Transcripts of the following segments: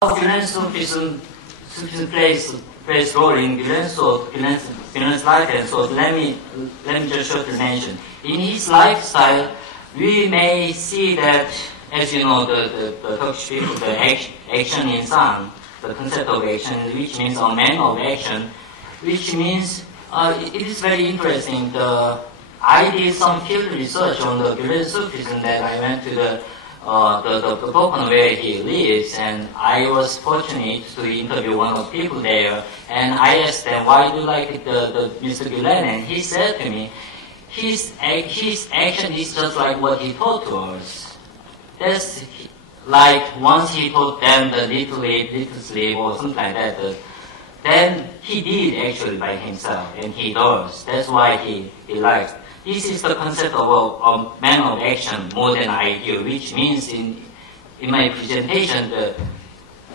Gülen Sufism plays role in Gülen's life, and so let me just shortly mention. In his lifestyle, we may see that, as you know, the Turkish people, the action insan, the concept of action, which means a man of action, which means it is very interesting. I did some field research on the Gülen Sufism that I went to the Balkan where he lives, and I was fortunate to interview one of the people there, and I asked them, why do you like the Mr. Gülen? And he said to me, his action is just like what he taught to us. That's like once he taught them the little sleep or something like that, then he did actually by himself, and he does. That's why he likes. This is the concept of a man of action more than ideal, which means in my presentation, the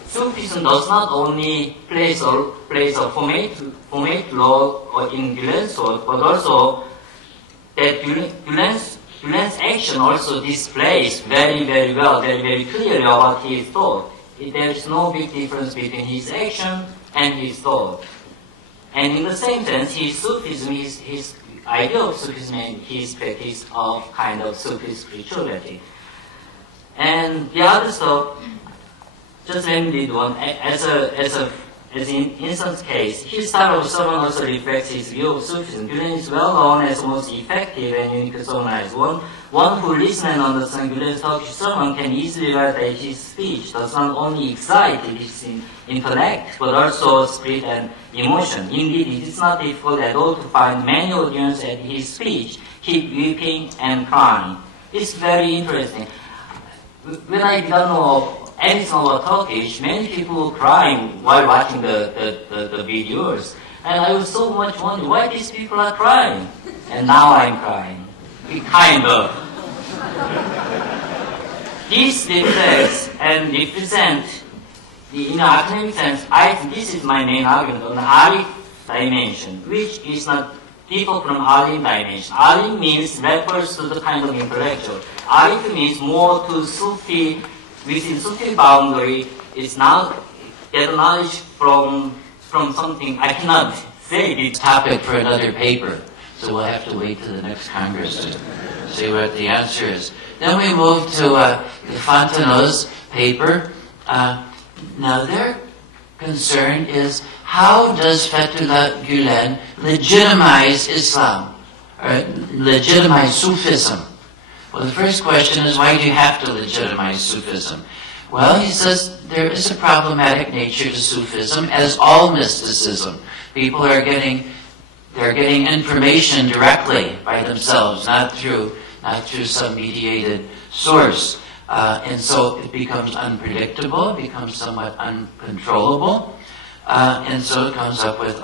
Sufism does not only plays a formate role in Gülen's thought, but also that Gülen's action also displays very, very well, very clearly about his thought. There is no big difference between his action and his thought. And in the same sense, his Sufism, his idea of Sufism and his practice of kind of Sufi spirituality. And the other stuff, just let me read one. As in Inson's case, his style of sermon also reflects his view of Sufism. Gülen is well known as the most effective and unique sermonizer. One who listens and understands Gülen's Turkish sermon can easily realize that his speech does not only excite his intellect, but also spirit and emotion. Indeed, it is not difficult at all to find many audience at his speech keep weeping and crying. It's very interesting. When I didn't know anything about Turkish, many people were crying while watching the videos. And I was so much wondering why these people are crying. And now I'm crying. Kind of. This reflects and represents, in the academic sense, I think this is my main argument on the Arif dimension, which is not different from Alim dimension. Alim means refers to the kind of intellectual. Arif means more to Sufi, within Sufi boundary. It's now get knowledge from something. I cannot say this topic for another paper, so we'll have to wait till the next Congress to see what the answer is. Then we move to the Fontenot's paper. Now their concern is, how does Fethullah Gülen legitimize Islam, or legitimize Sufism? Well, the first question is, why do you have to legitimize Sufism? Well, he says there is a problematic nature to Sufism, as all mysticism. People are getting information directly by themselves, not through some mediated source. And so it becomes unpredictable, it becomes somewhat uncontrollable, and so it comes up with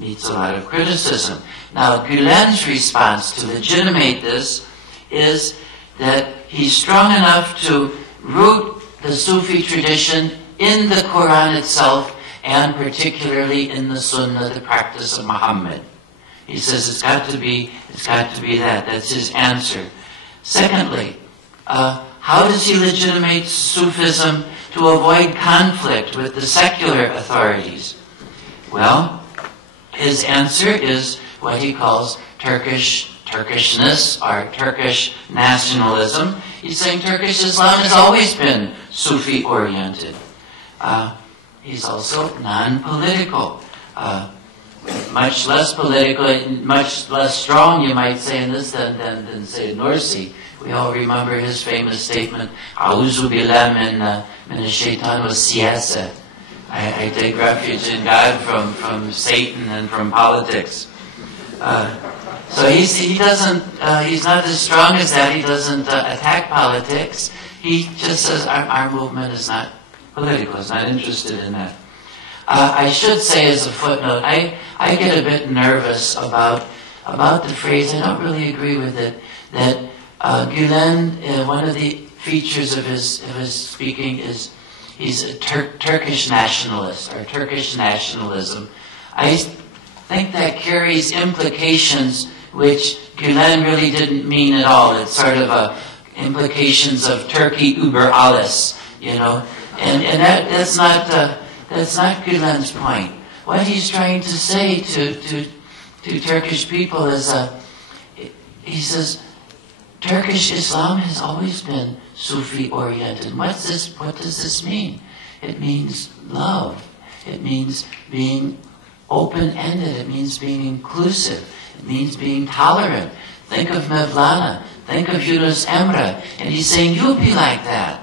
meets a lot of criticism. Now, Gülen's response to legitimate this is that he's strong enough to root the Sufi tradition in the Quran itself, and particularly in the Sunnah, the practice of Muhammad. He says it's got to be that. That's his answer. Secondly, how does he legitimate Sufism to avoid conflict with the secular authorities? Well, his answer is what he calls Turkishness, or Turkish nationalism. He's saying Turkish Islam has always been Sufi-oriented. He's also non-political. Much less political, much less strong, you might say, in this than say Nursi. We all remember his famous statement, "A'udhu billah min ash-shaytan wa siyasa." I take refuge in God from Satan and from politics. So he's not as strong as that. He doesn't attack politics. He just says our movement is not political. It's not interested in that. I should say as a footnote, I get a bit nervous about the phrase. I don't really agree with it. That Gülen, one of the features of his speaking is he's a Turkish nationalist, or Turkish nationalism. I think that carries implications which Gülen really didn't mean at all. It's sort of implications of Turkey über alles, you know. And that's not Gülen's point. What he's trying to say to Turkish people is, he says, Turkish Islam has always been Sufi-oriented. What does this mean? It means love. It means being open-ended. It means being inclusive. It means being tolerant. Think of Mevlana. Think of Yunus Emre. And he's saying, you'll be like that.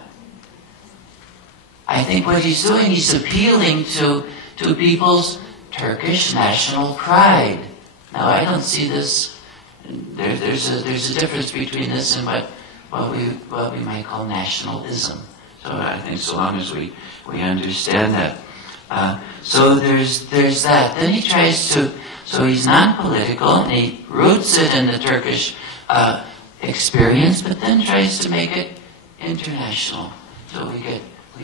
I think what he's doing, he's appealing to people's Turkish national pride. Now, I don't see this. There's a difference between this and what we might call nationalism. So I think so long as we understand that. So there's that. Then he tries to. So he's non-political and he roots it in the Turkish experience, but then tries to make it international. So we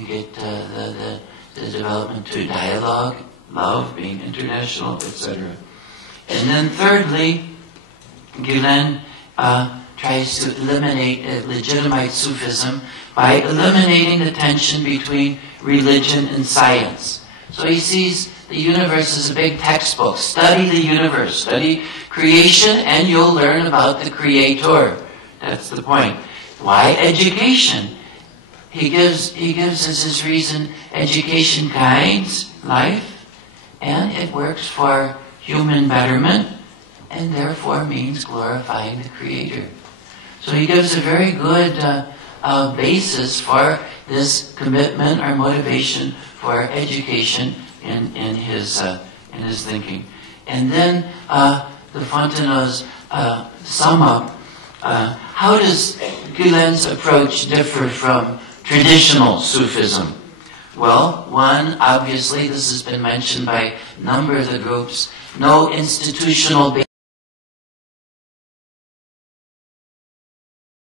get the development to dialogue, love, being international, etc. And then thirdly, Gülen tries to legitimize Sufism by eliminating the tension between religion and science. So he sees the universe as a big textbook. Study the universe, study creation, and you'll learn about the Creator. That's the point. Why education? He gives as his reason, education guides life, and it works for human betterment, and therefore means glorifying the Creator. So he gives a very good basis for this commitment or motivation for education in his thinking. And then the Fontenot's sum up. How does Gülen's approach differ from traditional Sufism? Well, one, obviously, this has been mentioned by a number of the groups, no institutional